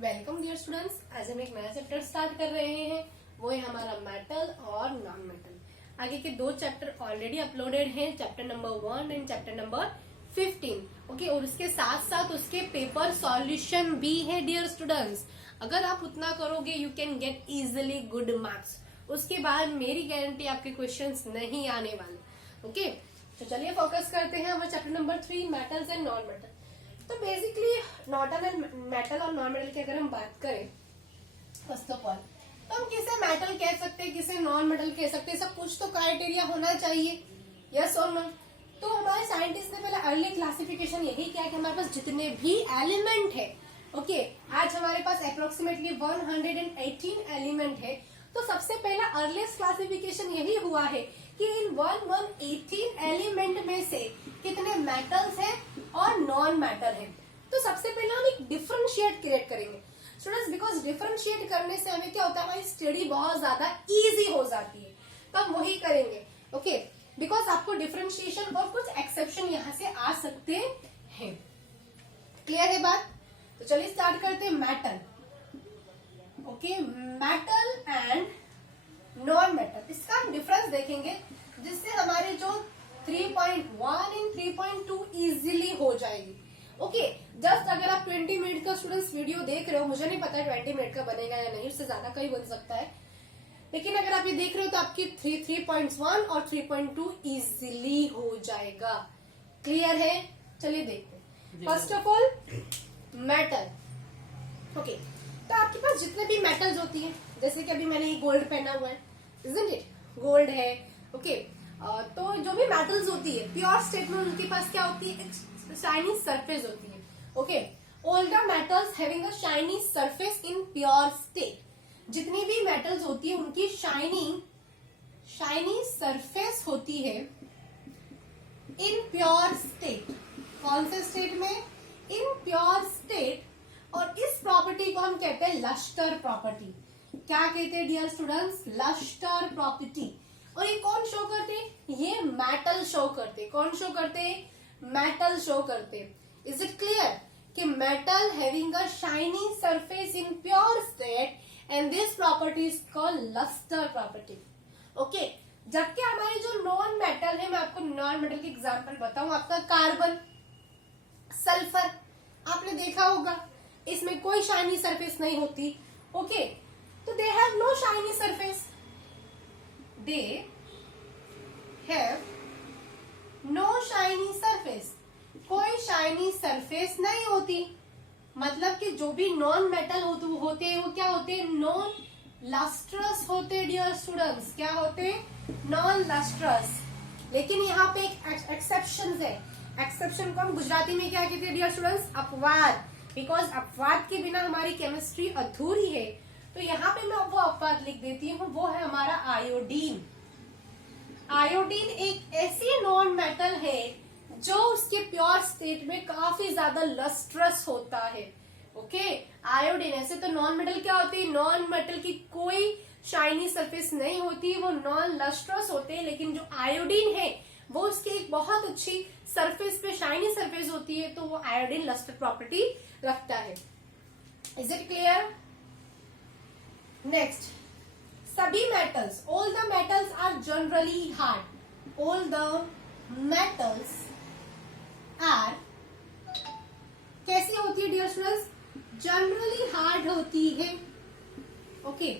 Welcome dear students. आज हम एक नया चैप्टर स्टार्ट कर रहे हैं, वो है हमारा मेटल और नॉन मेटल। आगे के दो चैप्टर ऑलरेडी अपलोडेड हैं, chapter number 1 and chapter number 15। Okay, और उसके साथ साथ उसके पेपर सॉल्यूशन भी है डियर स्टूडेंट्स। अगर आप उतना करोगे you can get easily good marks. उसके बाद मेरी गारंटी आपके क्वेश्चंस नहीं आने वाले। ओके, तो चलिए फोकस करते हैं हमारे chapter number 3 metals and non metal. तो बेसिकली मेटल और नॉन मेटल की अगर हम बात करें फर्स्ट ऑफ ऑल, तो हम किसे मेटल कह सकते हैं, किसे नॉन मेटल कह सकते हैं। सब कुछ तो क्राइटेरिया होना चाहिए, यस और नो। तो हमारे साइंटिस्ट ने पहले अर्ली क्लासिफिकेशन यही किया कि हमारे पास जितने भी एलिमेंट है, ओके, आज हमारे पास अप्रोक्सीमेटली 118 एलिमेंट है। तो सबसे पहला अर्लीस्ट क्लासिफिकेशन यही हुआ है कि इन 118 एलिमेंट में से कितने मेटल्स हैं और नॉन मेटल है। तो सबसे पहले हम एक डिफरेंशिएट क्रिएट करेंगे स्टूडेंट्स, बिकॉज डिफरेंशिएट करने से हमें क्या होता है, हमारी स्टडी बहुत ज्यादा इजी हो जाती है। तो हम वही करेंगे, ओके, बिकॉज आपको डिफरेंशिएशन और कुछ एक्सेप्शन यहाँ से आ सकते हैं। क्लियर है बात? तो चलिए स्टार्ट करते हैं metal. Okay, metal and non metal, इसका हम डिफरेंस देखेंगे जिससे हमारे जो 3.1 एंड 3.2 इजीली हो जाएगी। ओके, जस्ट अगर आप 20 मिनट का स्टूडेंट्स वीडियो देख रहे हो, मुझे नहीं पता 20 मिनट का बनेगा या नहीं, उससे ज्यादा का ही बन सकता है, लेकिन अगर आप ये देख रहे हो तो आपकी 3.1 और 3.2 इजीली हो जाएगा। क्लियर है? चलिए देखते हैं। First of all metal. Okay, तो आपके पास जितने भी मेटल्स होती है, जैसे कि अभी मैंने ये गोल्ड पहना हुआ है, इजंट इट, गोल्ड है। ओके, तो जो भी मेटल्स होती है प्योर स्टेट में उनके पास क्या होती है, शाइनी सरफेस होती है। Okay, all the metals having a shiny surface in pure state, जितनी भी मेटल्स होती है उनकी शाइनी सरफेस होती है इन प्योर स्टेट। कौन से स्टेट में? इन प्योर स्टेट। और इस प्रॉपर्टी को हम कहते हैं लस्टर प्रॉपर्टी। क्या कहते हैं डियर स्टूडेंट्स? Lustre property. और ये कौन शो करते? ये मेटल शो करते। कौन शो करते? मेटल शो करते। इज इट क्लियर कि metal having a shiny surface in pure state and this property is called lustre property. Okay, जबकि हमारी जो नॉन मेटल है, मैं आपको नॉन मेटल की एग्जांपल बताऊं, आपका कार्बन, सल्फर, आपने देखा होगा इसमें कोई शाइनी सरफेस नहीं होती। ओके, तो they have no shiny surface, they have no shiny surface, कोई शाइनी सरफेस नहीं होती। मतलब कि जो भी नॉन मेटल होते हैं वो क्या होते हैं? नॉन लस्ट्रस होते डियर स्टूडेंट्स। क्या होते? Non lustrous. लेकिन यहाँ पे एक एक्सेप्शन है। एक्सेप्शन को हम गुजराती में क्या कहते हैं डियर स्टूडेंट्स? अपवाद। बिकॉज अपवाद के बिना हमारी केमिस्ट्री अधूरी है। तो यहाँ पे मैं वो अपवाद लिख देती हूँ, वो है हमारा आयोडीन। आयोडीन एक ऐसी नॉन मेटल है जो उसके प्योर स्टेट में काफी ज्यादा लस्ट्रस होता है। Okay, iodine. ऐसे तो नॉन मेटल क्या होती है? नॉन मेटल की कोई शाइनी सरफेस नहीं होती, वो नॉन लस्ट्रस होते हैं। लेकिन जो आयोडीन है वो उसकी एक बहुत अच्छी सरफेस पे शाइनी सरफेस होती है, तो वो आयोडीन लस्टर प्रॉपर्टी रखता है। Is it clear? नेक्स्ट, सभी metals, all the metals are generally hard. All the metals are कैसी होती है डियर स्टूडेंट्स? जनरली हार्ड होती है। ओके,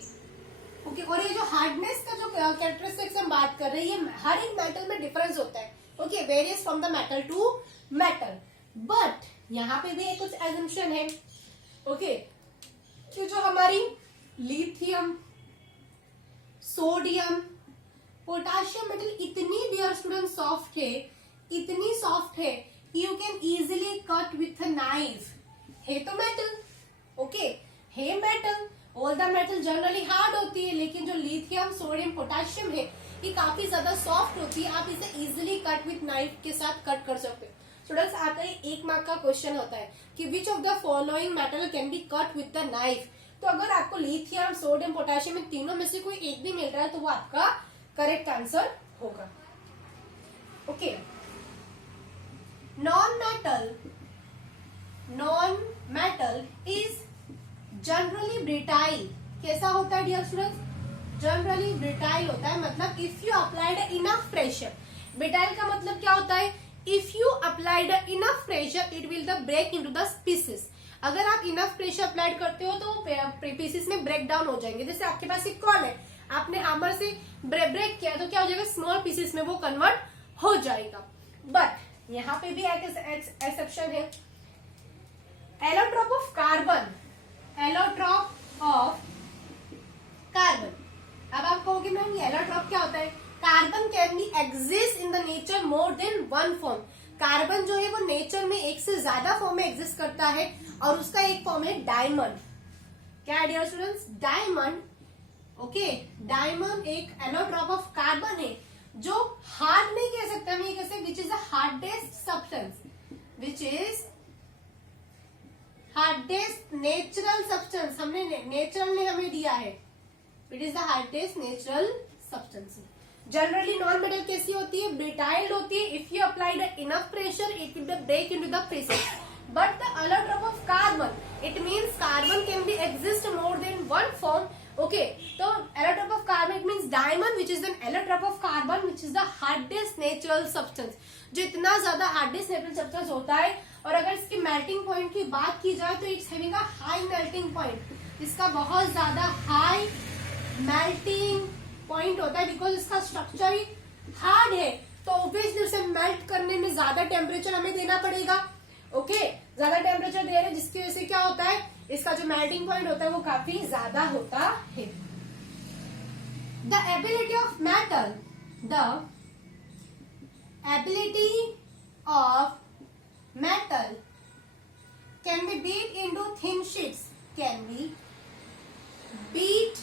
ओके, और ये जो हार्डनेस का जो कैरेक्टरिस्टिक्स हम बात कर रहे हैं, हर एक मेटल में डिफरेंस होता है। Okay, varies from the metal to metal. But यहाँ पे भी कुछ एजम्पशन है। ओके, कि जो हमारी लिथियम, सोडियम, पोटाशियम मेटल इतनी डियर स्टूडेंट सॉफ्ट है, इतनी सॉफ्ट है कि you can easily cut with a knife. है तो मेटल, ओके, है metal. All the metal generally hard होती है, लेकिन जो लिथियम, सोडियम, पोटेशियम है ये काफी ज्यादा सॉफ्ट होती है। आप इसे इजिली कट विथ नाइफ के साथ कट कर सकते हो। स्टूडेंट्स, आता है 1 मार्क का क्वेश्चन होता है कि which of the following metal can B cut with the knife. तो अगर आपको लिथियम, सोडियम, पोटेशियम इन तीनों में से कोई एक भी मिल रहा है तो वो आपका करेक्ट आंसर होगा। Okay, non metal is generally brittle कैसा होता है डियर स्टूडेंट्स? जनरली ब्रिटाइल होता है, मतलब if you applied enough pressure. Brittle का मतलब क्या होता है? If you applied enough pressure it will the break into the pieces. अगर आप इनफ प्रेशर अप्लाइड करते हो तो पीसेस में ब्रेक डाउन हो जाएंगे। जैसे आपके पास एक कॉल है, आपने हैमर से ब्रेक किया तो क्या हो जाएगा? स्मॉल पीसेस में वो कन्वर्ट हो जाएगा। बट यहाँ पे भी एक एक्सेप्शन है, allotrope of carbon. Allotrope of carbon, अब आप कहोगे मैम ये एलोट्रॉप क्या होता है? Carbon can be exist in the nature more than one form. Carbon जो है वो नेचर में एक से ज्यादा फॉर्म में एग्जिस्ट करता है और उसका एक फॉर्म है डायमंड। क्या dear students? Diamond. Okay, diamond एक एलोट्रॉप ऑफ कार्बन है जो हार्ड नहीं कह सकते हम, ये कह सकते which is the hardest substance, which is hardest natural substance. हमने नेचुरल ने हमें दिया है, it is the hardest natural substance. Generally non metal कैसी होती है? ब्रिटाइल्ड होती है। If you apply the enough pressure it will break into the pieces. But the allotrope of carbon, it means carbon can be exist more than one form. Okay, तो allotrope of carbon it means diamond which is an allotrope of carbon which is the hardest natural substance. जो इतना ज्यादा hardest natural substance होता है, और अगर इसकी melting point की बात की जाए तो it's having a high melting point. इसका बहुत ज्यादा हाई मेल्टिंग पॉइंट होता है बिकॉज इसका स्ट्रक्चर ही हार्ड है, तो ऑब्वियसली उसे मेल्ट करने में ज्यादा टेम्परेचर हमें देना पड़ेगा। ओके, ज्यादा टेम्परेचर दे रहे हैं जिसकी वजह से क्या होता है? इसका जो मेल्टिंग पॉइंट होता है वो काफी ज्यादा होता है। The ability of metal, the ability of metal can be beat into thin sheets, can be beat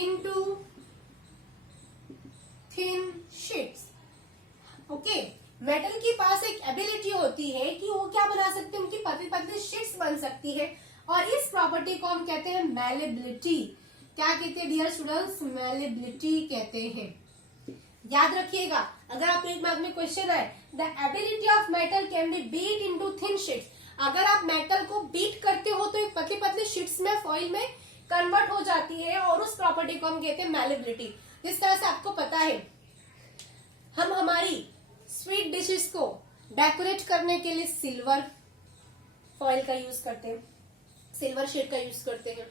into thin sheets। Okay, metal के पास एक एबिलिटी होती है कि वो क्या बना सकते हैं? उनकी पतली पतली शीट्स बन सकती है, और इस प्रॉपर्टी को हम कहते हैं मैलेबिलिटी। क्या कहते हैं डियर स्टूडेंट्स? मैलेबिलिटी कहते हैं। याद रखिएगा, अगर आपको एक मार्क में क्वेश्चन है the ability of metal can be beat into thin sheets, अगर आप मेटल को बीट करते हो तो एक पतली पतली शीट्स में फॉइल में कन्वर्ट हो जाती है, और उस प्रॉपर्टी को हम कहते हैं मैलेबिलिटी। जिस तरह से आपको पता है हम हमारी स्वीट डिशेस को डेकोरेट करने के लिए सिल्वर फॉइल का यूज करते हैं, सिल्वर शीट का यूज करते हैं।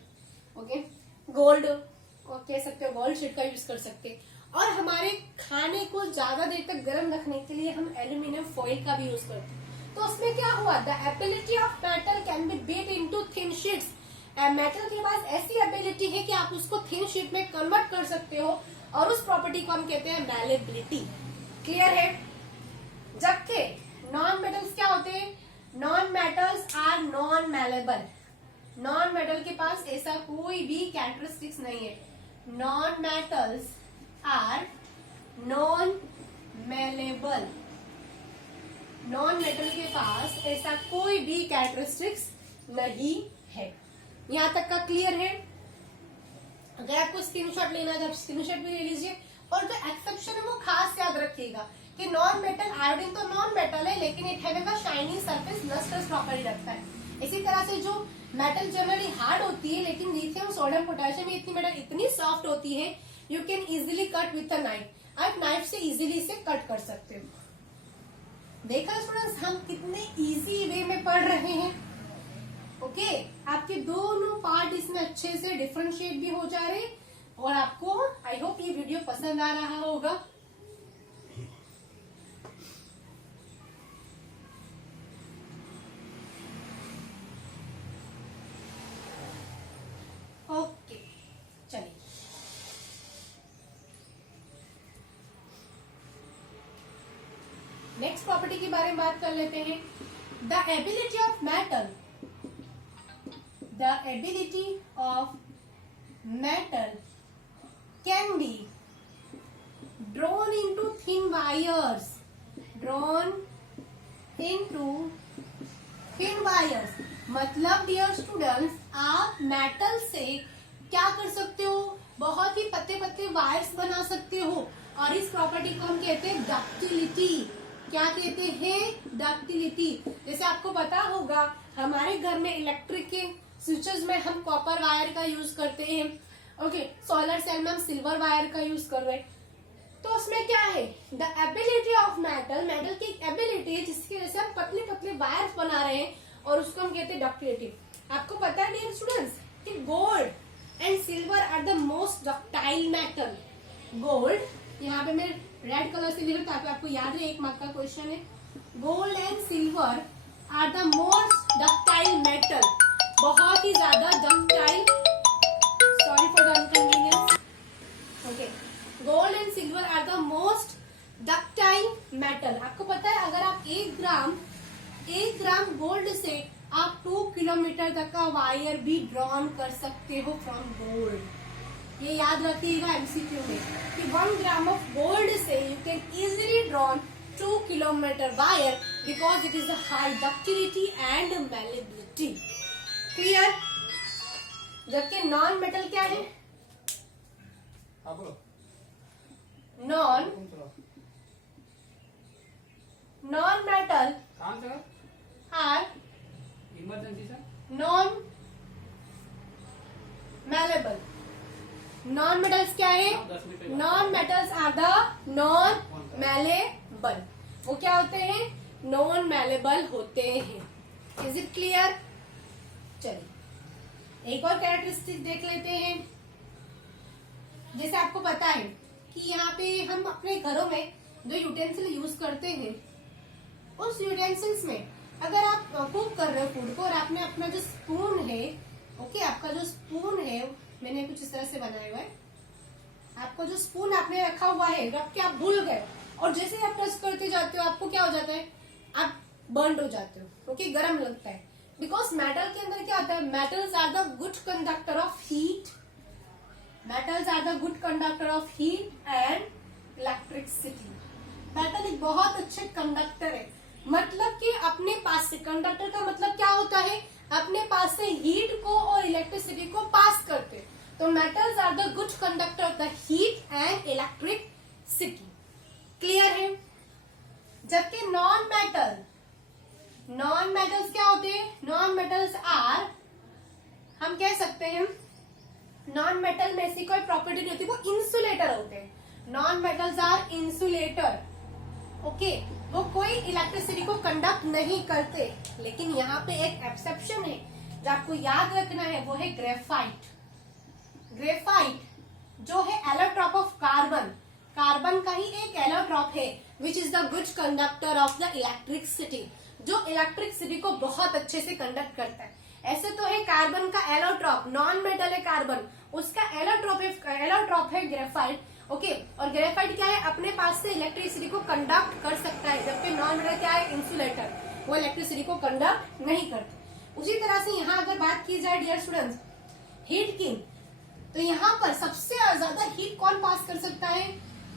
ओके, गोल्ड कह सकते हो, गोल्ड शीट का यूज कर सकते हैं, और हमारे खाने को ज्यादा देर तक गर्म रखने के लिए हम एल्यूमिनियम फॉइल का भी यूज करते हैं। तो उसमें क्या हुआ? The ability of metal can be beat into thin sheets. Metal के पास ऐसी एबिलिटी है कि आप उसको थिन शीट में कन्वर्ट कर सकते हो, और उस प्रॉपर्टी को हम कहते हैं मैलेबिलिटी। क्लियर है? जबकि नॉन मेटल्स क्या होते हैं? Non metals are non malleable. Non metal के पास ऐसा कोई भी कैरेक्टरिस्टिक्स नहीं है। Non metals are non malleable. Non metal के पास ऐसा कोई भी कैरेक्टरिस्टिक्स नहीं है। यहां तक का क्लियर है? अगर आपको स्क्रीनशॉट लेना है तो आप स्क्रीनशॉट भी ले लीजिए, और जो एक्सेप्शन है वो खास याद रखिएगा कि नॉन मेटल, आयोडीन तो नॉन मेटल है लेकिन it having a shiny surface, lustrous property रखता है। इसी तरह से जो मेटल जनरली हार्ड होती है, लेकिन लिथियम, सोडियम, पोटेशियम इतनी मेटल इतनी सॉफ्ट होती है you can easily cut with a knife. आप नाइफ से इजिली इसे कट कर सकते हो। देखा स्टूडेंट्स हम कितने इजी वे में पढ़ रहे हैं। ओके, आपके दोनों पार्ट इसमें अच्छे से डिफरेंशिएट भी हो जा रहे, और आपको आई होप ये वीडियो पसंद आ रहा होगा। ओके, चलिए नेक्स्ट प्रॉपर्टी के बारे में बात कर लेते हैं। The ability of metal, the ability of metal can be drawn into thin wires, drawn into thin wires. मतलब डियर स्टूडेंट्स आप मेटल से क्या कर सकते हो? बहुत ही पतले पतले वायर्स बना सकते हो, और इस प्रॉपर्टी को हम कहते हैं डक्टिलिटी। क्या कहते हैं? डक्टिलिटी। जैसे आपको पता होगा हमारे घर में इलेक्ट्रिक के स्विचेस में हम कॉपर वायर का यूज करते हैं। ओके, सोलर सेल में हम सिल्वर वायर का यूज कर रहे हैं। तो उसमें क्या है, the ability of metal, metal की एक एबिलिटी है जिसकी वजह से हम पतले पतले वायर्स बना रहे हैं और उसको हम कहते हैं डक्टिलिटी। आपको पता है डियर स्टूडेंट्स कि gold and silver are the most ductile metal. Gold, यहाँ पे मैं रेड कलर से लिख ताकि आपको याद रहे, 1 मार्क का क्वेश्चन है। Gold and silver are the most ductile metal, बहुत ही ज्यादा ductile, sorry for the inconvenience. Okay, gold and silver are the most ductile metal. आपको पता है अगर आप 1 ग्राम गोल्ड से आप 2 किलोमीटर तक का वायर भी ड्रॉन कर सकते हो फ्रॉम गोल्ड। ये याद रखिएगा एमसीक्यू में कि 1 ग्राम ऑफ गोल्ड से you can easily drawn 2 kilometre wire because it is the high ductility and malleability. Clear? जबकि नॉन मेटल क्या है? Non metal are non malleable. Non metals क्या है? Non metals are the non malleable. वो क्या होते हैं? नॉन मैलेबल होते हैं। Is it clear? चलिए एक और कैरेक्टरिस्टिक देख लेते हैं। जैसे आपको पता है कि यहाँ पे हम अपने घरों में जो यूटेंसिल यूज करते हैं, उस यूटेंसिल्स में अगर आप कुक कर रहे हो फूड को और आपने अपना जो स्पून है, ओके, आपका जो स्पून है मैंने कुछ इस तरह से बनाया हुआ है, आपको जो स्पून आपने रखा हुआ है रख के आप भूल गए और जैसे आप टच करते जाते हो आपको क्या हो जाता है? आप बर्न हो जाते हो, ओके, गर्म लगता है। बिकॉज मेटल के अंदर क्या होता है? Metals are the good conductor of heat, metals are the good conductor of heat and electricity. Metal एक बहुत अच्छे कंडक्टर है, मतलब कि अपने पास से, कंडक्टर का मतलब क्या होता है? अपने पास से हीट को और इलेक्ट्रिसिटी को पास करते। तो metals are the good conductor of the heat and electricity. Clear है? जबकि नॉन मेटल्स क्या होते हैं? नॉन मेटल्स आर, हम कह सकते हैं नॉन मेटल में ऐसी कोई प्रॉपर्टी नहीं होती, वो इंसुलेटर होते हैं। Non metals are insulator, okay, वो कोई इलेक्ट्रिसिटी को कंडक्ट नहीं करते। लेकिन यहाँ पे एक एक्सेप्शन है जो आपको याद रखना है, वो है ग्रेफाइट। ग्रेफाइट जो है एलोट्रॉप ऑफ कार्बन, कार्बन का ही एक एलोट्रॉप है विच is the good conductor of the electricity, जो इलेक्ट्रिसिटी को बहुत अच्छे से कंडक्ट करता है। ऐसे तो है कार्बन का एलोट्रॉप, नॉन मेटल है कार्बन, उसका एलोट्रॉप है ग्रेफाइट, ओके, और ग्रेफाइट क्या है? अपने पास से इलेक्ट्रिसिटी को कंडक्ट कर सकता है, जबकि नॉन मेटल क्या है? इंसुलेटर, वो इलेक्ट्रिसिटी को कंडक्ट नहीं करते। उसी तरह से यहाँ अगर बात की जाए डियर स्टूडेंट्स हीट की, तो यहाँ पर सबसे ज्यादा हीट कौन पास कर सकता है?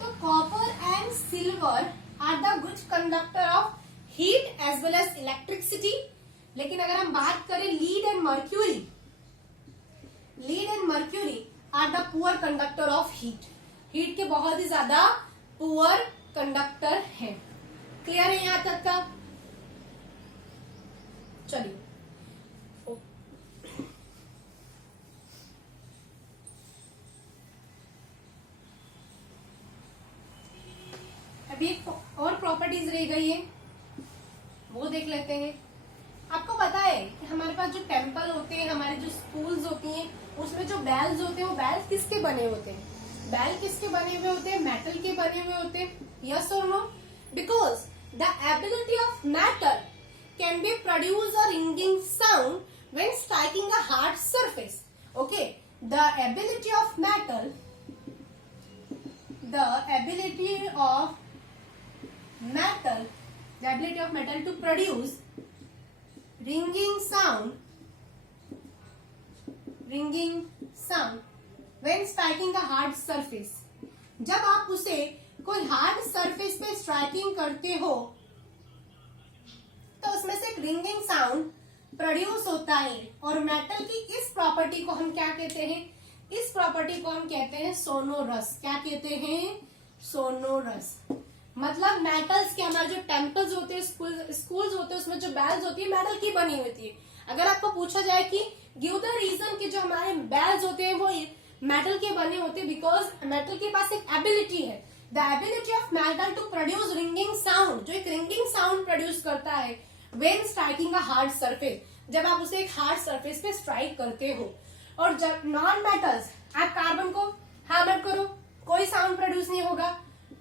तो copper and silver are the good conductor of heat as well as electricity. लेकिन अगर हम बात करें lead and mercury are the poor conductor of heat, heat के बहुत ही ज्यादा पुअर कंडक्टर है। क्लियर है यहाँ तक का? चलिए अभी एक और प्रॉपर्टीज रह गई है, वो देख लेते हैं। आपको पता है कि हमारे पास जो टेम्पल होते हैं, हमारे जो स्कूल्स होती हैं, उसमें जो बेल्स होते हैं वो बेल्स किसके बने होते हैं? बेल किसके बने हुए होते हैं? मेटल के बने हुए होते हैं। यस और no? Because the ability of metal can be produce a ringing sound when striking a hard surface. Okay, the ability of metal to produce ringing sound when striking a hard surface। जब आप उसे कोई hard surface पे striking करते हो तो उसमें से एक रिंगिंग साउंड प्रोड्यूस होता है। और मेटल की इस प्रॉपर्टी को हम क्या कहते हैं? इस प्रॉपर्टी को हम कहते हैं सोनोरस। क्या कहते हैं? सोनोरस। मतलब मेटल्स के हमारे जो टेम्पल्स होते हैं, स्कूल्स होते हैं, उसमें जो बेल्स होती है मेटल की बनी होती है। अगर आपको पूछा जाए कि गिव द रीजन कि जो हमारे बेल्स होते हैं वो मेटल के बने होते हैं, बिकॉज मेटल के पास एक एबिलिटी है, the ability of metal to produce ringing sound, जो एक रिंगिंग साउंड प्रोड्यूस करता है when striking a hard surface, जब आप उसे एक हार्ड सरफेस पे स्ट्राइक करते हो। और जब नॉन मेटल्स, आप कार्बन को हैमर करो, कोई साउंड प्रोड्यूस नहीं होगा।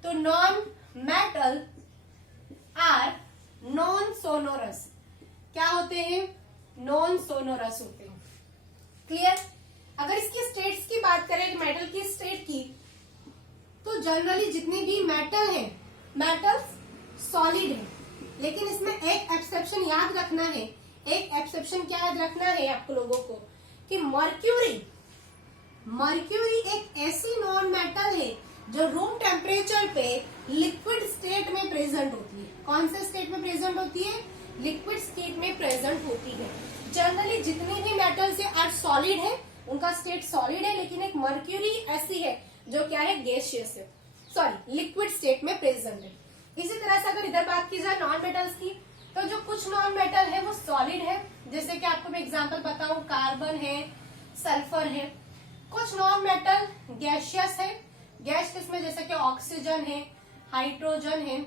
तो non metal are non sonorous, क्या होते हैं? नॉन सोनोरस होते हैं। क्लियर? अगर इसकी स्टेट्स की बात करें, मेटल की स्टेट की, तो जनरली जितने भी मेटल हैं, मेटल्स सॉलिड है, लेकिन इसमें एक एक्सेप्शन याद रखना है। एक एक्सेप्शन क्या याद रखना है आपको लोगों को कि मर्क्यूरी एक ऐसी नॉन मेटल है जो रूम टेम्परेचर पे लिक्विड स्टेट में प्रेजेंट होती है। कौन से स्टेट में प्रेजेंट होती है? लिक्विड स्टेट में प्रेजेंट होती है। जनरली जितनी भी मेटल्स आर सॉलिड है, उनका स्टेट सॉलिड है, लेकिन एक मर्क्यूरी ऐसी है जो क्या है? गैसियस है, सॉरी लिक्विड स्टेट में प्रेजेंट है। इसी तरह से अगर इधर बात की जाए नॉन मेटल्स की, तो जो कुछ नॉन मेटल है वो सॉलिड है, जैसे कि आपको मैं एग्जांपल बताऊं, कार्बन है, सल्फर है। कुछ नॉन मेटल गैसियस है, गैस किसमें? जैसे कि ऑक्सीजन है, हाइड्रोजन है,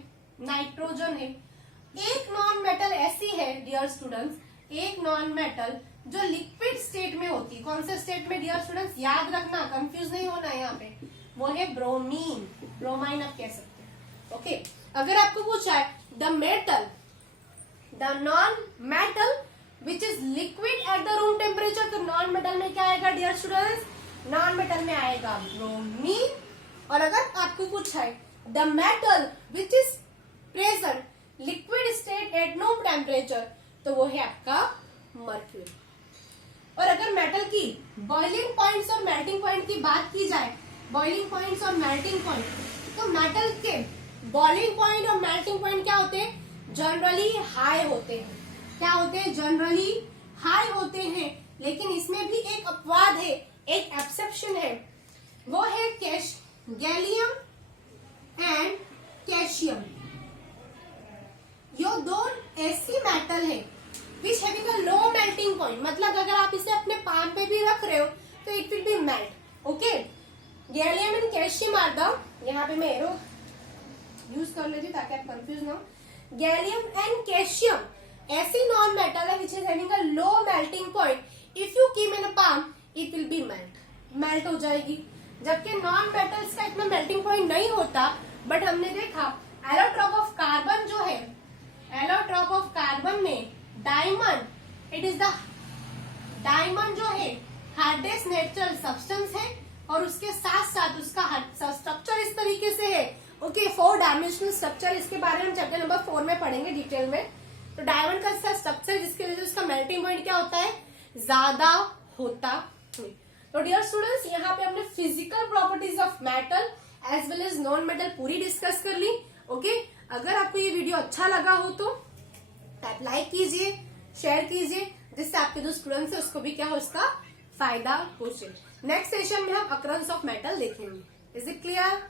नाइट्रोजन है। एक नॉन मेटल ऐसी है डियर स्टूडेंट्स, एक नॉन मेटल जो लिक्विड स्टेट में होती है। कौन से स्टेट में डियर स्टूडेंट्स? याद रखना, कंफ्यूज नहीं होना यहाँ पे, वो है ब्रोमीन, ब्रोमाइन आप कह सकते हैं। ओके, अगर आपको पूछा है the non metal which is liquid at the room temperature, तो नॉन मेटल में क्या आएगा डियर स्टूडेंट्स? नॉन मेटल में आएगा ब्रोमीन। और अगर आपको पूछा है the metal which is present liquid state at room temperature, तो वो है आपका मर्क्यूरी। और अगर मेटल की बॉइलिंग पॉइंट्स और मेल्टिंग पॉइंट की बात की जाए, बॉइलिंग पॉइंट्स और मेल्टिंग पॉइंट, तो मेटल के बॉइलिंग पॉइंट और मेल्टिंग पॉइंट क्या होते हैं? जनरली हाई होते हैं। क्या होते हैं? जनरली हाई होते हैं, लेकिन इसमें भी एक अपवाद है, एक एक्सेप्शन है, वो है गैलियम एंड कैल्शियम। ये दो ऐसी मेटल है which having a low melting point, मतलब अगर आप इसे अपने पाम पे भी रख रहे हो तो it will be melt. Okay, gallium and calcium are the, यहाँ पे मैं एरो यूज कर लेती ताकि आप कंफ्यूज ना हो। गैलियम एंड कैल्शियम ऐसी नॉन मेटल है which is having a low melting point, if you keep in a palm it will be melt हो जाएगी। जबकि नॉन मेटल्स का इतना मेल्टिंग पॉइंट नहीं होता, बट हमने देखा एलोट्रॉप ऑफ कार्बन जो है, एलोट्रॉप ऑफ कार्बन में diamond, it is the diamond जो है हार्डेस्ट नेचुरल सब्सटेंस है, और उसके साथ साथ उसका स्ट्रक्चर इस तरीके से है। ओके, 4 डायमेंशनल स्ट्रक्चर, इसके बारे में हम चैप्टर नंबर 4 में पढ़ेंगे डिटेल में। तो डायमंड का स्ट्रक्चर, जिसकी वजह से उसका मेल्टिंग पॉइंट क्या होता है? ज्यादा होता है। तो डियर स्टूडेंट्स, यहाँ पे हमने physical properties of metal as well as non metal पूरी डिस्कस कर ली। ओके, अगर आपको ये वीडियो अच्छा लगा हो तो आप लाइक कीजिए, शेयर कीजिए, जिससे आपके जो स्टूडेंट्स है उसको भी क्या हो, उसका फायदा पहुंचे। नेक्स्ट सेशन में हम अकरेंस ऑफ मेटल देखेंगे। Is it clear?